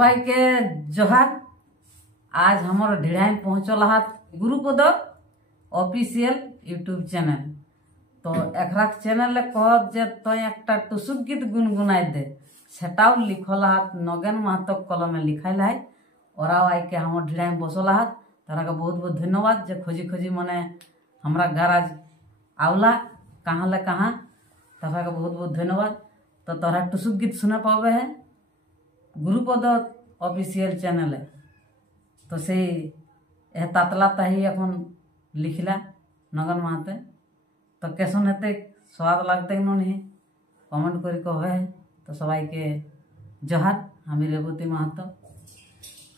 सबाई के जोहार। आज हमारे ढिढ़ाई पहुँचल हाथ गुरुपद ऑफिशियल यूट्यूब चैनल। तो एकरा चैनल कहत जे तो एक टुसुक गीत गुनगुनाई दे सेटाও लिखल हाथ नगेन महतो कलमे लिखाइल है और आई के हम ढिढ़ाई बसल हाथ तारा का बहुत बहुत धन्यवाद जे खोजी खोजी मने हमरा गाराज आवला कहाँ ले कहाँ तारा का बहुत बहुत धन्यवाद। तो तोरा टुसुक गीत सुना पावे है गुरुपद ऑफिशियल चैनल है। तो से तातला ताही এখন लिखला नगन महते तो कैसन हेते स्वाद लगते नहीं कमेंट करी कहे। तो सबाई के जोहार हमी रेवती महतो।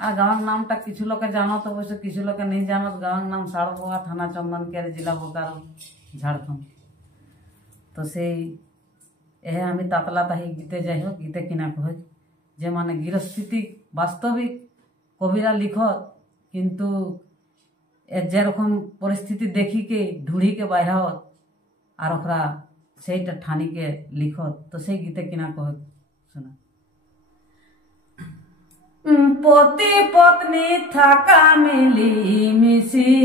आ गाँव नामटा किछु लोग जानत अवश्य किछु लोग नहीं जानत। गाँव नाम साड़बोगा थाना चंदनकेर जिला बोकारो झारखंड। तो से हमी तातला ताही गीते जाइ हो गीते किना कहे जे माने गृहस्थिति वास्तविक कविरा लिखत किंतु जे रकम परिस्थिति देखी के ढूढ़ी के बाहर और ओकरा सेटा ठानी के लिखत। तो से गीते किना कहे सुना। पति पत्नी थाका मिली मिसी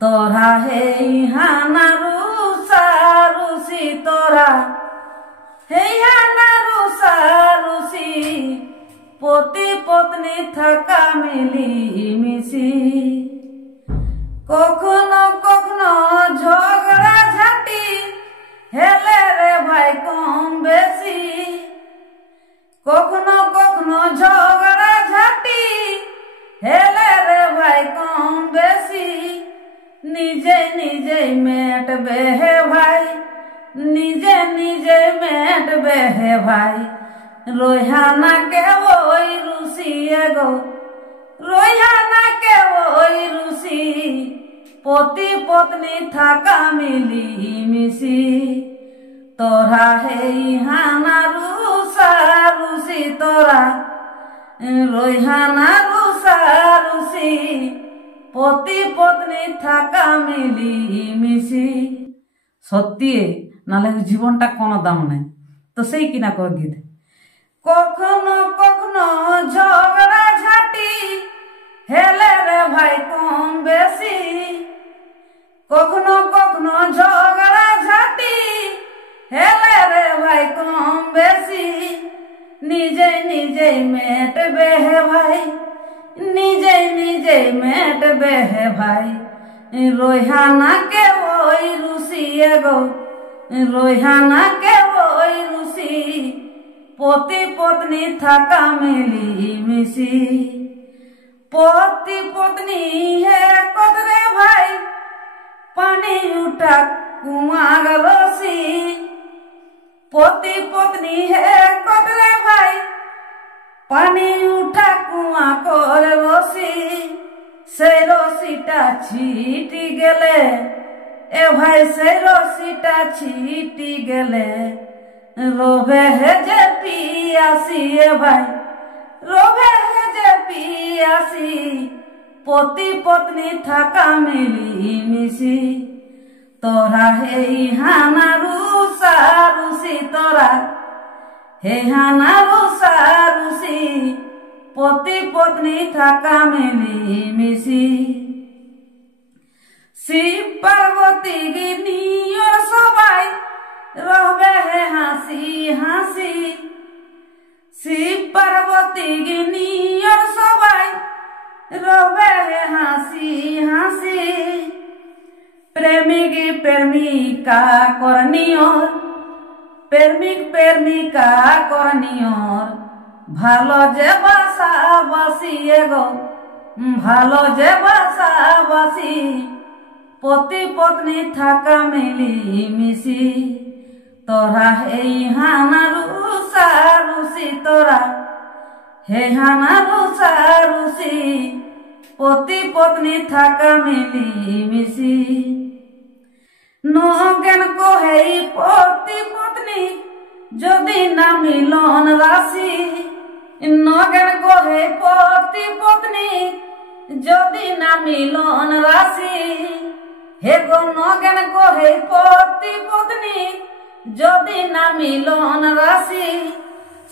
तोरा हे हाना रूसा रूसी तोरा हे हाना रूसा रूसी पति पत्नी थाका मिली मिसी कखनो कखनो झगड़ा झाटी हेले रे भाई कम बेसी कखनो कखनो झगड़ा झाटी हेले रे भाई कम बेसी निजे निजे मेट बेहे भाई निजे निजे मेट बेहे भाई रोहाना के वही रूसी एगो रोहाना के वही रूसी पति पत्नी थाका मिली मिसी तोरा हे हाना रूसा रूसी तोरा रोहाना रूसा रूसी पति पत्नी थाका मिली मिसी सत्य नाले जीवनटा कोनो दाम नहीं। तो से किना कह गीत कखनो कखनो झगड़ा झाटी हेले रे भाई कम बेसी कखनो कखनो झगड़ा झाटी हेले रे भाई कम बेसी निजे निजे मेट बेहे भाई निजे निजे मेट बेहे भाई रोहाना के वही रूसी एगो रोहाना के वही रूसी पति पत्नी थाका मिली मिसी पति पत्नी है कदरे भाई पानी उठा कुआं गलोसी पति पत्नी है कदरे भाई पानी उठा कुआं कर रोसी से रोसीटा छीटी गेले ए भाई से रोसीटा छीटी गेले रोवे है जे पियासी ए भाई रोवे है जे पियासी पति पत्नी थाका मिली मिसी तोरा हे हाना रूसा रूसी तोरा हे हाना रूसा रूसी पति पत्नी थाका मिली मिसी शिव पार्वती गिनी और सबाई रहबे है हंसी हंसी शिव पार्वती गिनी और सबाई रहबे है हंसी हंसी प्रेमिक प्रेमिका करनी और प्रेमिक प्रेमिका करनी और भालो जे बासा बासी एगो भालो जे बासा बासी पति पत्नी थाका मिली मिसी तोरा हे हाना रूसा रूसी तोरा हे हाना रूसा रूसी पति पत्नी थाका मिली मिसी नगेन कहे पति पत्नी जदि ना मिलन राशि नगेन कहे पति पत्नी जदि ना मिलन राशि हे गो नगेन कहे पति पत्नी जदि ना मिलन राशि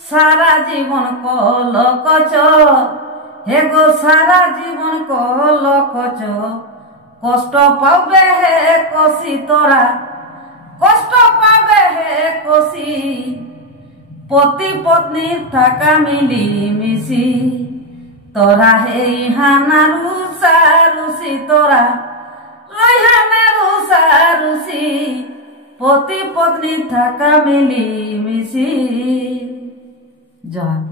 সারা জীবন কলকচ, হে গো সারা জীবন কলকচ। কষ্ট পাবে হে কষি তোরা, কষ্ট পাবে হে কষি। পতি পত্নী থাকা মিলি মিশি, তোরা হে হানা রুষা রুষি, তোরা রইহানে রুষা রুষি। পতি পত্নী থাকা মিলি মিশি। জয়।